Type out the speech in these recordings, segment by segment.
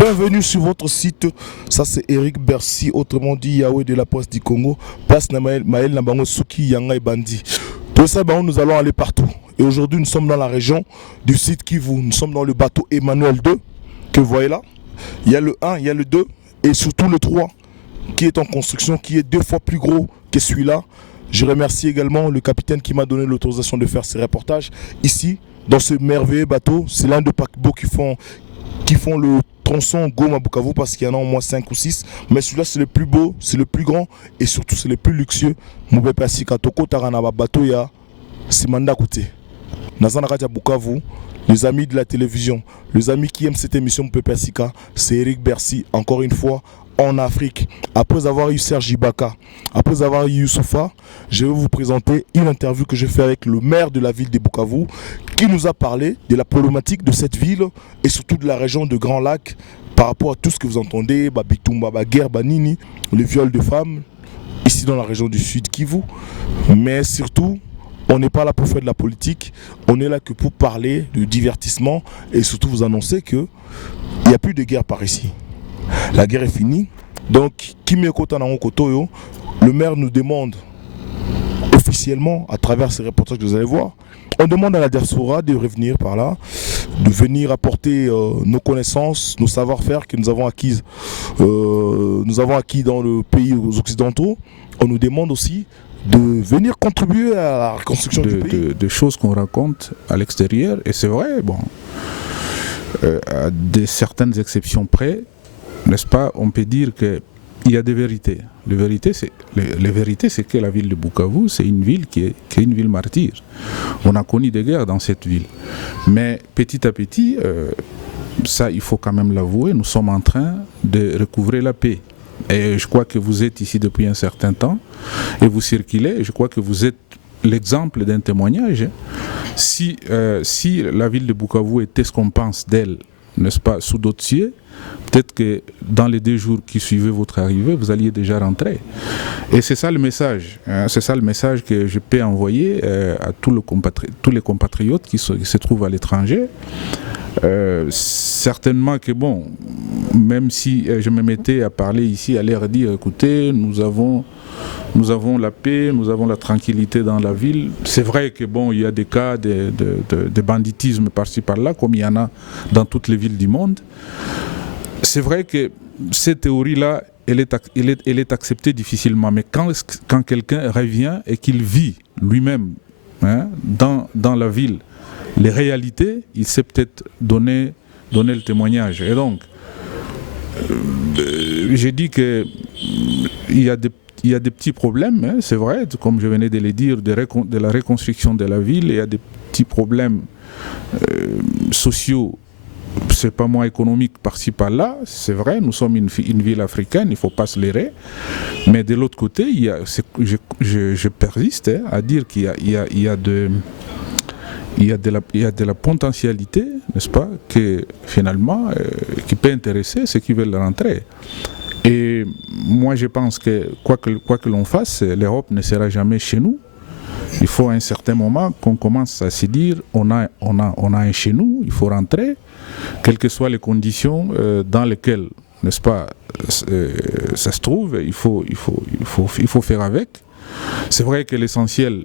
Bienvenue sur votre site, ça c'est Eric Bercy, autrement dit Yahweh de la Poste du Congo, place Maël Nabango Suki, Yanga et Bandi. Tout ça, nous allons aller partout. Et aujourd'hui, nous sommes dans la région du site Kivu. Nous sommes dans le bateau Emmanuel 2, que vous voyez là. Il y a le 1, il y a le 2, et surtout le 3, qui est en construction, qui est 2 fois plus gros que celui-là. Je remercie également le capitaine qui m'a donné l'autorisation de faire ces reportages ici, dans ce merveilleux bateau. C'est l'un des paquebots qui font le tronçon Goma Bukavu, parce qu'il y en a au moins 5 ou 6, mais celui-là c'est le plus beau, c'est le plus grand et surtout c'est le plus luxueux. Moube Pasika Toko Taranaba bateau ya Simanda Koute. Nazanaka Bukavu, les amis de la télévision, les amis qui aiment cette émission Moube Pasika, c'est Eric Bercy, encore une fois en Afrique. Après avoir eu Serge Ibaka, après avoir eu Youssoufa, je vais vous présenter une interview que j'ai fait avec le maire de la ville de Bukavu, qui nous a parlé de la problématique de cette ville et surtout de la région de Grand Lac par rapport à tout ce que vous entendez, Bitumba, guerre, Nini, les viols de femmes, ici dans la région du Sud Kivu. Mais surtout, on n'est pas là pour faire de la politique, on est là que pour parler de divertissement et surtout vous annoncer qu'il n'y a plus de guerre par ici. La guerre est finie. Donc, le maire nous demande officiellement, à travers ces reportages que vous allez voir, on demande à la diaspora de revenir par là, de venir apporter nos connaissances, nos savoir-faire que nous avons acquis dans le pays occidentaux. On nous demande aussi de venir contribuer à la reconstruction du pays. De choses qu'on raconte à l'extérieur, et c'est vrai, à certaines exceptions près, n'est-ce pas, on peut dire qu'il y a des vérités. Les vérités, c'est que la ville de Bukavu, c'est une ville qui est une ville martyre. On a connu des guerres dans cette ville. Mais petit à petit, ça, il faut quand même l'avouer, nous sommes en train de recouvrer la paix. Et je crois que vous êtes ici depuis un certain temps, et vous circulez, je crois que vous êtes l'exemple d'un témoignage. Si la ville de Bukavu était ce qu'on pense d'elle, n'est-ce pas, sous d'autres cieux, peut-être que dans les 2 jours qui suivaient votre arrivée, vous alliez déjà rentrer. Et c'est ça le message. C'est ça le message que je peux envoyer à tous les compatriotes qui se trouvent à l'étranger. Certainement que même si je me mettais à parler ici, à leur dire, écoutez, nous avons la paix, nous avons la tranquillité dans la ville. C'est vrai que il y a des cas de banditisme par-ci par-là, comme il y en a dans toutes les villes du monde. C'est vrai que cette théorie-là, elle est acceptée difficilement. Mais quand quelqu'un revient et qu'il vit lui-même dans la ville les réalités, il sait peut-être donner le témoignage. Et donc, j'ai dit qu'il y a des petits problèmes, c'est vrai, comme je venais de le dire, de la reconstruction de la ville. Il y a des petits problèmes sociaux, c'est pas moins économique par-ci par-là, c'est vrai, nous sommes une ville africaine, il ne faut pas se leurrer. Mais de l'autre côté, je persiste à dire qu'il y a de la potentialité, n'est-ce pas, que finalement, qui peut intéresser ceux qui veulent rentrer. Et moi, je pense que quoi que l'on fasse, l'Europe ne sera jamais chez nous. Il faut à un certain moment qu'on commence à se dire, on a un chez nous, il faut rentrer, quelles que soient les conditions dans lesquelles, n'est-ce pas, ça se trouve, il faut faire avec. C'est vrai que l'essentiel,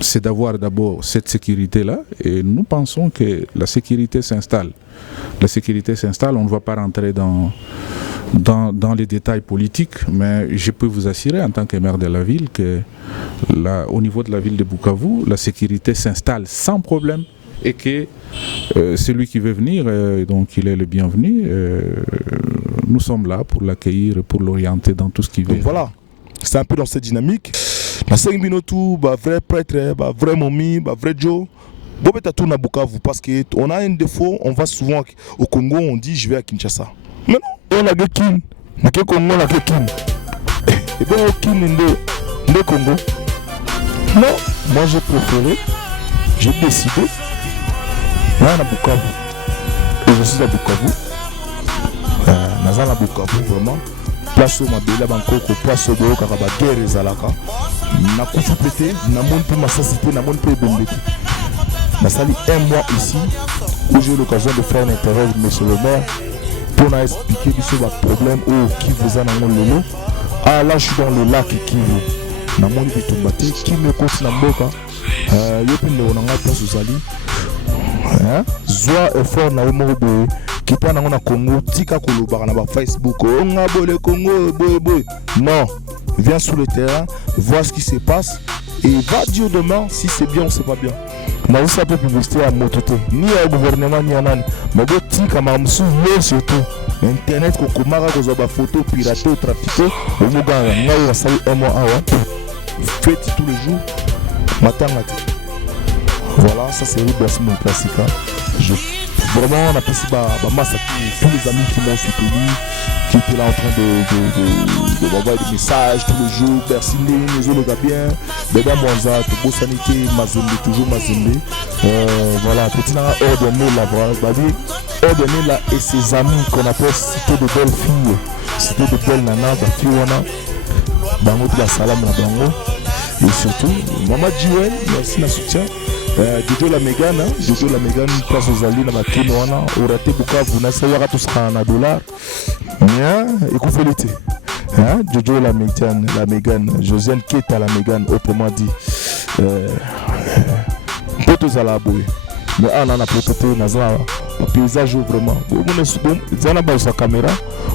c'est d'avoir d'abord cette sécurité-là, et nous pensons que la sécurité s'installe. La sécurité s'installe, on ne va pas rentrer dans les détails politiques, mais je peux vous assurer en tant que maire de la ville que au niveau de la ville de Bukavu, la sécurité s'installe sans problème, et que celui qui veut venir, donc il est le bienvenu. Nous sommes là pour l'accueillir, pour l'orienter dans tout ce qu'il veut. Donc voilà, c'est un peu dans cette dynamique. Na 5 minutes, vrai prêtre, vrai momie, vrai Joe. Bobeta tourne à Bukavu parce qu'on a un défaut, on va souvent au Congo, on dit je vais à Kinshasa. Mais non, on a kin, na ke Congo na ke kin. Et bon kin de Congo. Non, moi j'ai préféré, j'ai décidé. Là on a Bukavu. Et je suis à Bukavu. Nazan à Bukavu vraiment. Place au Mabela Bankoko, place au Boyo Karaba guerre et Zalaka. Na kufu pété, na mon peu ma sacité, na mon peu bombété. Na sali un mois ici où j'ai eu l'occasion de faire une interview avec monsieur le maire pour nous expliquer sur le problème où qui vous a dans mon lolo. Ah là je suis dans le lac Kivu. Na mon bitumbate qui me coach na mboka. Yopi ne onanga place uzali. Zoa effort na omobo. Kita na ngona Congo tika kolobaka na ba Facebook onga bole Congo boy. Non, viens sur le terrain, vois ce qui se passe et va dire demain si c'est bien ou c'est pas bien. Na aussi un peu publicité à mototé ni au gouvernement ni à nani mais bo tika ma msu yo surtout internet ko komara ko zo ba photo piraté ou trafiqué au muganga ngai wa sai un mois awa fête tous les jours matin. Voilà, ça c'est mon classique. Vraiment, on a passé masse à tous les amis qui m'ont soutenu, qui étaient là en train de m'envoyer des messages tous les jours. Merci, les autres gars bien. Bébé Mwanza, Togo Sanité, Mazembe, toujours Mazembe. Voilà, petit là, ordonné là, voilà. Ordonné là, et ses amis qu'on appelle cité de belles filles, cité de belles nanas, la fille, on a. Bango de la salam, la bango. Et surtout, Maman Jiwel, merci la soutien. Jojo la Mégane, place aux alliés, na Kino, on a raté Bukavu, na sayara tous $100. Et qu'on fait l'été. Jojo la Mégane, Josiane Keta la Mégane, autrement dit. Potos à la bouée. Mais on a protété, on a un paysage vraiment. On a une caméra,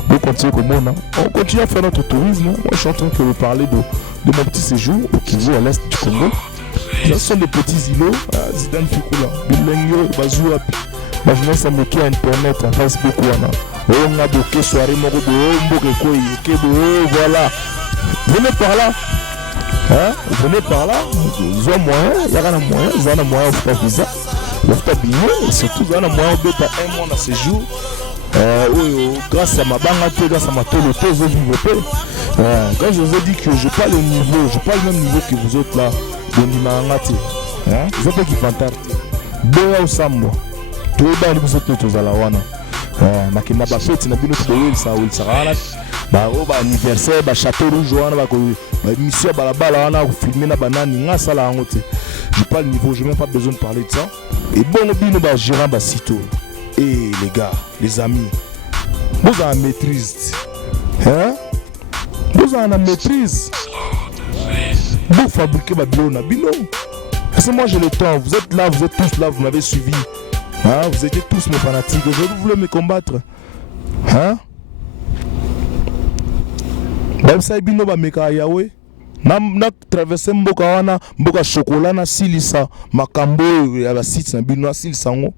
on continue comme on continue à faire notre tourisme. Moi je suis en train de parler de mon petit séjour au Kivu à l'est du Congo. Ce sont des petits îlots, Zidane Fikula, Bilengyo, Bazoua, ma jeunesse a moqué à internet, à Facebook, on a bloqué soirée, voilà. Venez par là, ils ont moyen, il y a un moyen, ils ont un moyen, ils ont visa, ils ont billet, et surtout ils ont un moyen de faire un mois dans ces jours. Grâce à ma banque, grâce à ma tolo, je vis. Quand je vous ai dit que je n'ai pas le niveau, je n'ai pas le même niveau que vous autres là. Vous êtes qui fantasme. Boya Osambo. Tout le monde vous êtes tous à la wana. Nakina ba fête na bino de ça ou ça wana. Ba roba anniversaire ba château rouge wana ba ko ba mission ba la bala wana ou filmer na banane nga sala ngote. J'ai pas le niveau, j'ai même pas besoin de parler de ça. Et bon bino ba gérant ba sito. Et les gars, les amis. Vous avez maîtrise. Vous avez la maîtrise. Vous fabriquez ma bilan, parce que moi j'ai le temps, vous êtes là, vous êtes tous là, vous m'avez suivi. Vous étiez tous mes fanatiques, aujourd'hui vous voulez me combattre. Même ça, bino ba meka yawe. Na traversé mboka wana, mboka chocolat na silisa, makambo ya ba site na bino silisa ngo.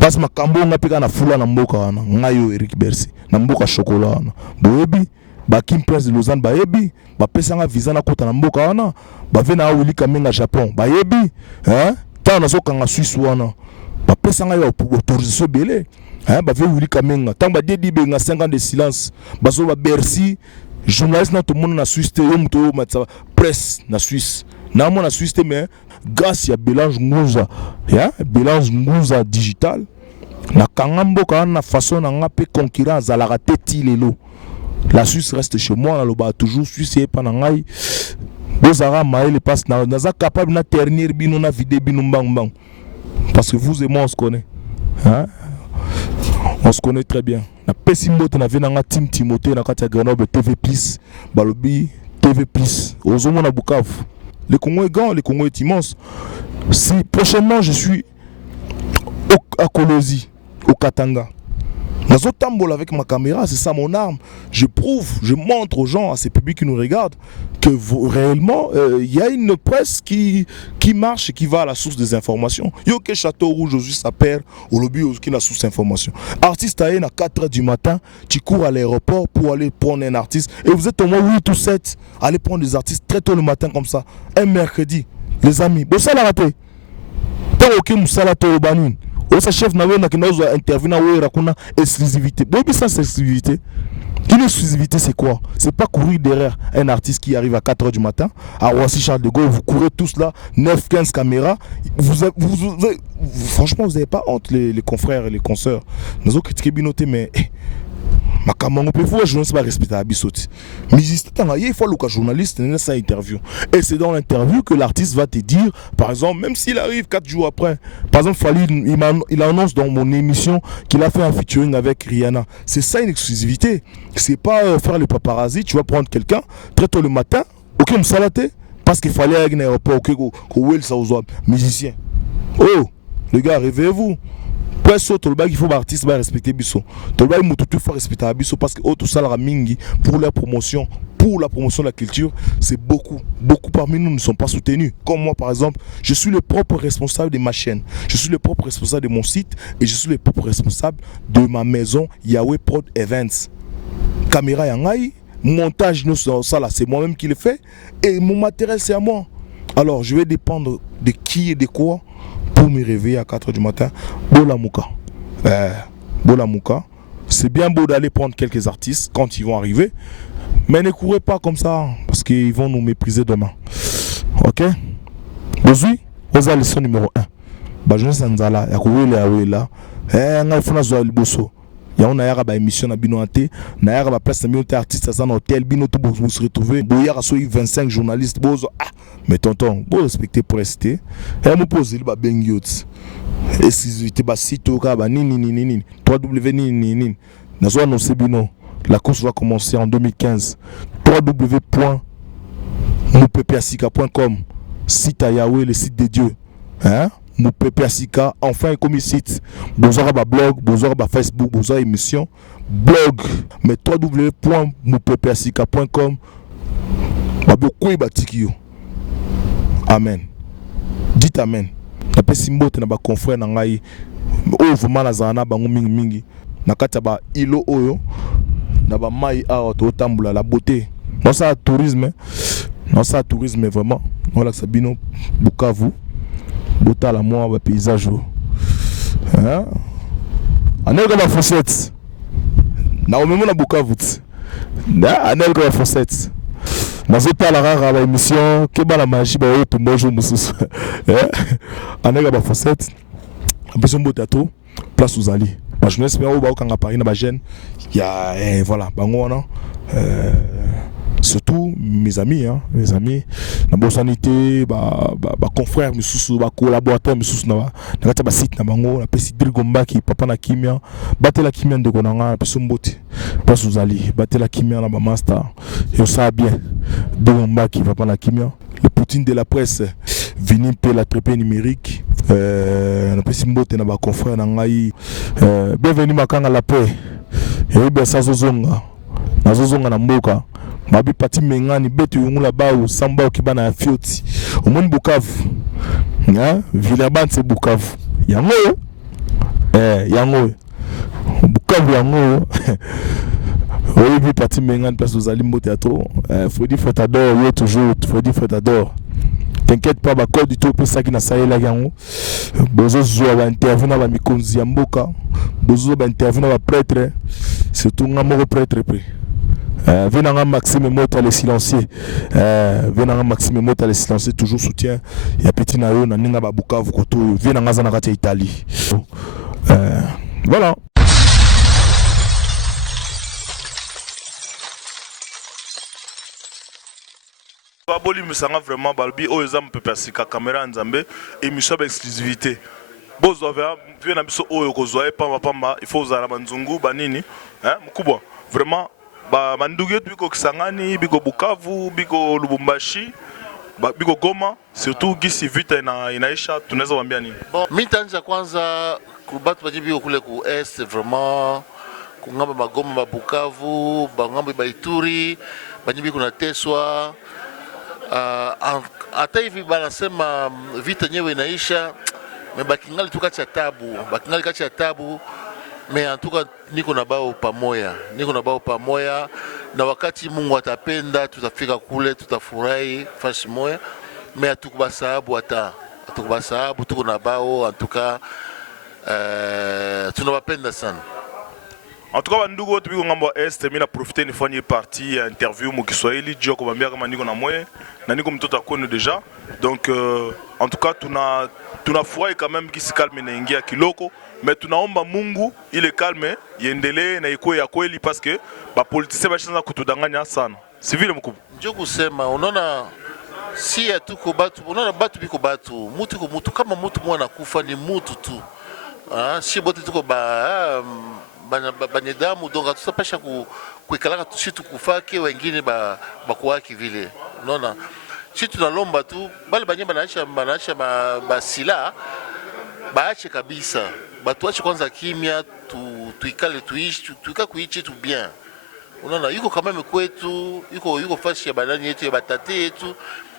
Parce makambo nga pika na fula na mboka wana, ngayo Eric Bercy, na mboka chocolat wana. Boyebi Bakim Prince de Lausanne bayebi ba pesanga visa na kota na mboka wana ba vena awili kamenga Japon bayebi ta na sokanga Suisse wana ba pesanga yo autorisation belé ba ve wili kamenga tamba dedi benga 5 ans de silence bazo ba Bercy journaliste na to mona na Suisse te yo mto matsa presse na Suisse na mona Suisse te mais grâce ya Belange Nguza digital na kanga mboka na façon na nga pe concurrence à la raté ti lelo. La Suisse reste chez moi, on a toujours Suisse et Panangaï. Bozara Maël passe dans la capable de ternir bino na vide bino bang. Parce que vous et moi on se connaît. On se connaît très bien. Na Pessimbo na venanga team Timothée na kata Grenoble TV+, Balobi TV+. Ozomo na Bukavu. Le Congo est grand, le Congo est immense. Si prochainement je suis à Kolosi, au Katanga. Avec ma caméra, c'est ça mon arme. Je prouve, je montre aux gens, à ces publics qui nous regardent, que réellement, il y a une presse qui marche et qui va à la source des informations. Il y a que Château Rouge, aujourd'hui, ça perd au lobby qui est la source d'information. Artiste à 4h du matin, tu cours à l'aéroport pour aller prendre un artiste. Et vous êtes au moins 8 ou 7, aller prendre des artistes très tôt le matin comme ça. Un mercredi, les amis. Bon, ça l'a raté. Tant aucun moussala to banin. sa chef na wena kinazo interview na wera kuna exclusivité. Bon, ça c'est exclusivité. Une exclusivité, c'est quoi? C'est pas courir derrière un artiste qui arrive à 4h du matin à Roissy Charles de Gaulle, vous courez tous là, 9-15 caméras. Franchement, vous n'avez pas honte, les confrères et les consoeurs. Nous avons critiqué Binoté, mais ma camarade, on peut voir, je ne sais pas respecter à Bissoti. Mais il faut le journaliste, ça interview. Et c'est dans l'interview que l'artiste va te dire, par exemple, même s'il arrive 4 jours après, par exemple, Fali, il annonce dans mon émission qu'il a fait un featuring avec Rihanna. C'est ça une exclusivité. C'est pas faire le paparazzi, tu vas prendre quelqu'un très tôt le matin, ok, me salater, parce qu'il fallait aller à un aéroport, ok, musicien. Oh, les gars, réveillez-vous. Pour ça, il faut que l'artiste respecter Bisso. Il faut respecter Bisso parce que tout ça, pour la promotion de la culture, c'est beaucoup. Beaucoup parmi nous ne sont pas soutenus. Comme moi, par exemple, je suis le propre responsable de ma chaîne. Je suis le propre responsable de mon site et je suis le propre responsable de ma maison Yahweh Prod Events. Caméra Yangai, montage, ça là, c'est moi-même qui le fais et mon matériel, c'est à moi. Alors, je vais dépendre de qui et de quoi pour me réveiller à 4h du matin. Bolamouka. Bolamouka. C'est bien beau d'aller prendre quelques artistes quand ils vont arriver, mais ne courez pas comme ça parce qu'ils vont nous mépriser demain. Ok? Aujourd'hui, vous avez leçon numéro 1. Bajoune Sanzala, Yakouwele Awela, Ngafuna Zoa Liboso. Il y a une émission à Binoate, il y a une place de artiste à un hôtel, Binoto, vous se retrouvez, il y a 25 journalistes, mais tonton, vous respectez pour rester, et vous posez le bengiot. Et si vous site au cas, 3W nini, la course va commencer en 2015. www.moupepasika.com, site à Yahweh, le site de Dieu. Hein? Moupepasika, enfin comme site. Vous aurez un blog, vous aurez un Facebook, vous aurez une émission. Blog, mais www.moupepasika.com. Amen. Dites amen. Na pe simbote na ba confrère na ngai. O vraiment na zana bango mingi. Na kati ba ilo oyo. Na ba mai a to tambula la beauté. Non ça tourisme. Non ça tourisme vraiment. On la Sabino Bukavu. Bota la moi ba paysage. Hein? Anel comme fossette. Na o même na Bukavu. Na anel comme fossette. Nazota la rare émission que la magie ba yo tumbo jo mususu. Anega ba fossette. Besoin botato place aux ali. Ba jeunesse mais ba okanga Paris na ba jeune. Il y a voilà, bango wana surtout mes amis na bosanité ba confrères mususu ba collaborateurs mususu na kata ba site na bango na pesi Drigomba ki papa na kimia batela kimia ndeko na nga peso mbote place aux ali batela kimia na ba master yo ça bien Drigomba ki papa na kimia le Poutine de la presse vini pe la trépée numérique na pesi mbote na ba confrères na ngai bienvenue makanga la paix et bien ça zozonga na mboka Mabi pati mengani betu yungula bao samba okibana ya fioti. Omoni Bukavu. Villeurbanne c'est Bukavu. Yango. Yango. Bukavu yango. Oui, pati mengani place aux alimos théâtre. Freddy Fetador, yo toujours Freddy Fetador. T'inquiète pas, ba code du tout pour ça qui na saïla yango. Bozo zo ba interview na ba mikonzi ya mboka. Bozo ba interview na ba prêtre. Surtout ngamo prêtre pe. Venanga Maxime Mota les silencieux. Venanga Maxime Mota les silencieux toujours soutien. Il y a petit nayo na ninga ba Bukavu koto. Venanga za na kati Italie. Voilà. Baboli musanga vraiment balbi o ezam pepasika caméra nzambe émission exclusivité. Bozo va vient biso oyo kozwa pamba il faut uzala manzungu banini hein mkubwa vraiment ba mandugu yetu biko Kisangani biko Bukavu biko Lubumbashi biko Goma surtout gisi vita inaisha tunaweza kuambia nini bon mitanza kwanza kubatu bajibiko kule ku est vraiment kungamba magoma ba Bukavu bangambo ba Ituri bajibiko na Teswa hata hivi banasema vita nyewe inaisha me bakingali tukati ya tabu bakingali kati ya tabu me antuka niko na bao pamoja na wakati Mungu atapenda tutafika kule tutafurahi fasi moya me atukubasahabu tuko na bao antuka tunawapenda sana. En tout cas, bandugu wote biko ngambo est, mimi na profiter nifanye partie ya interview mu Kiswahili juu kubambia kama niko na mwe na niko mtoto akwenu déjà. Donc en tout cas tunafurahi quand même kisi calme inaingia kiloko, mais tunaomba Mungu ile calme iendelee na ikuwe ya kweli parce que ba politiciens bashaanza kutudanganya sana. Si vile mkubwa. Ndio kusema unaona si ya tuko batu, unaona batu biko batu, mutu ko mutu, kama mutu mwana kufa ni mutu tu. Si bote tuko banyedamu, donc hatusapasha kuikalaka si tukufake wengine bakuwaki vile. Unaona si tunalomba tu bale banye banaacha basila baache kabisa, batuache kwanza kimya, tuikale tuishi, tuika kuishi tu bien. Unaona yuko quand même kwetu, yuko fasi ya banani yetu ya batate yetu,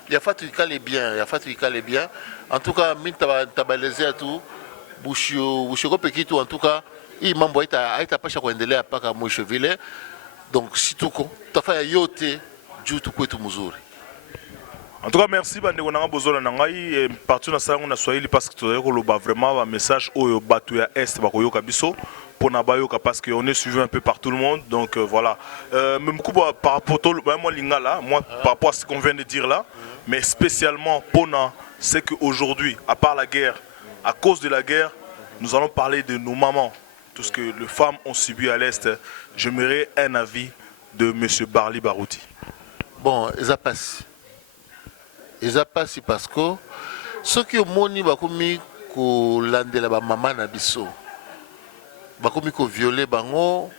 yafaa tuikale bien, en tout cas mimi tabalezea tu bushiogope kitu, en tout cas hii mambo haitapasha kuendelea mpaka mwisho vile. Donc si tuko tutafanya yote juu tukwetu mzuri. En tout cas, merci bandeko nanga bozona nangai partout na salango na Swahili parce que tu as vraiment un message au batu ya est bakoyoka biso pour na bayoka parce que on est suivi un peu par tout le monde. Donc voilà. Même par rapport à moi lingala, moi par rapport à ce qu'on vient de dire là, mais spécialement Pona, c'est qu'aujourd'hui, à part la guerre, à cause de la guerre, nous allons parler de nos mamans, tout ce que les femmes ont subi à l'est. J'aimerais un avis de monsieur Barli Barouti. Bon, eza pasi parce que ceux qui omoni bakomi ko landela ba mama na biso, bakomi ko violer bango,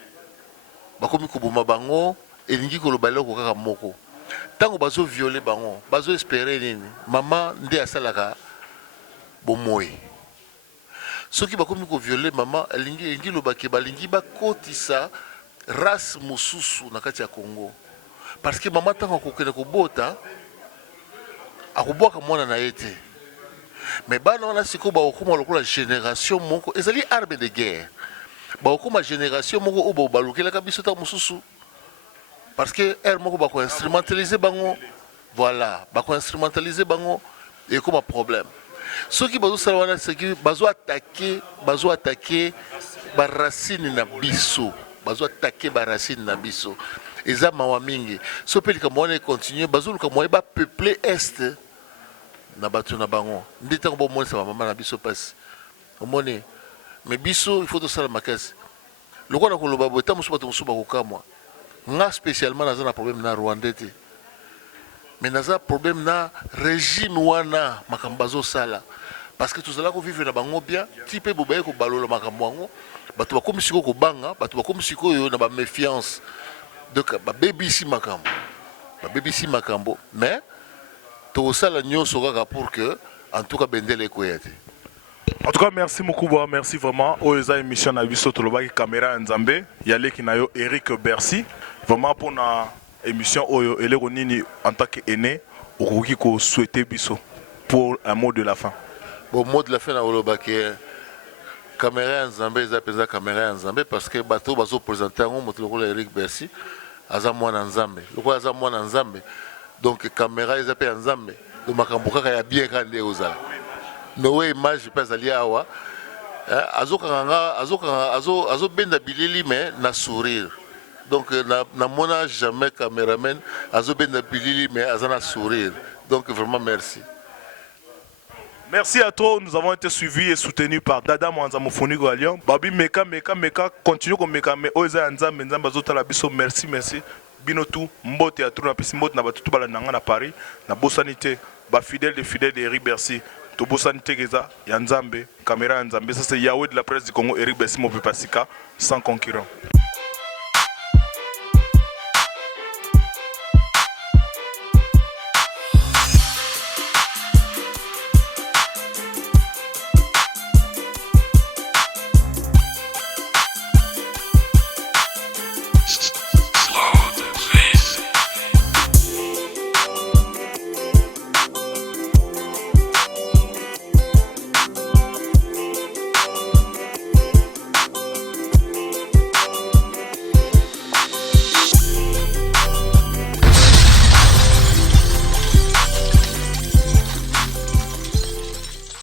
bakomi ko boma bango, elingi ko lobala ko kaka moko. Tango bazo violer bango, bazo espérer nini? Mama nde asalaka bomoyi. Ceux qui bakomi ko violer mama, elingi lobaki balingi bakotisa race mususu na kati ya Congo. Parce que mama tango ko kene ko bota akubwaka mwana na yete, mais bana wana siko baokoma lokola génération moko ezali arme de guerre, baokoma génération moko obo balukelaka biso ta mususu parce que er moko bako instrumentaliser bango, voilà bako instrumentaliser bango et comme un problème. Ceux qui bazo sala wana c'est que bazo attaquer ba racine na biso, bazo attaquer ba racine na biso. Eza mawa mingi so peli ka mwana continue bazulu ka mwana ba peupler est na batu na bango ndita ko mwana sa mama na biso passe omone mais biso il faut to sala makasi loko na ko loba bota musu batu musu ba ko kamwa nga spécialement na problème na Rwanda te, mais na problème na régime wana makambazo sala parce que tout cela ko vivre na bango bien type bobaye ko balola makambo ngo batu ba komisiko ko banga batu ba komisiko yo na ba méfiance. Donc, BBC Makambo, mais tout ça la news sera pour que, en tout cas, Bendele Koyate. En tout cas, merci beaucoup, merci vraiment. Oeza émission na biso tolobaki caméra nzambe, yale kinayo Eric Bercy. Vraiment pour na émission oyo eleko nini en tant qu'aîné, okoki ko souhaiter biso pour un mot de la fin. Bon, mot de la fin na olobaki caméra nzambe eza peza caméra nzambe parce que bato bazo présenter ngo moto lokola Eric Bercy aza mwana nzambe lokola aza mwana nzambe donc caméra eza pe nzambe do makambo kaka ya bien kande ozala nowe image pe azali awa azo benda bilili mais na sourire donc na mona jamais caméraman azo benda bilili mais azana sourire donc vraiment merci. Merci à toi, nous avons été suivis et soutenus par Dada Mwanzamofoni Galion. Babi meka, continue comme meka, mais oza nzambe nzambe azota la biso, merci. Binotu, mbote ya tourna pesi mbote na batutu bala nanga na Paris, na bosanité, ba fidèle de Eric Bercy. To bosanité geza ya nzambe, caméra ya nzambe, ça c'est Yahweh de la presse du Congo, Eric Bercy Mope Pasika, sans concurrent. Shh.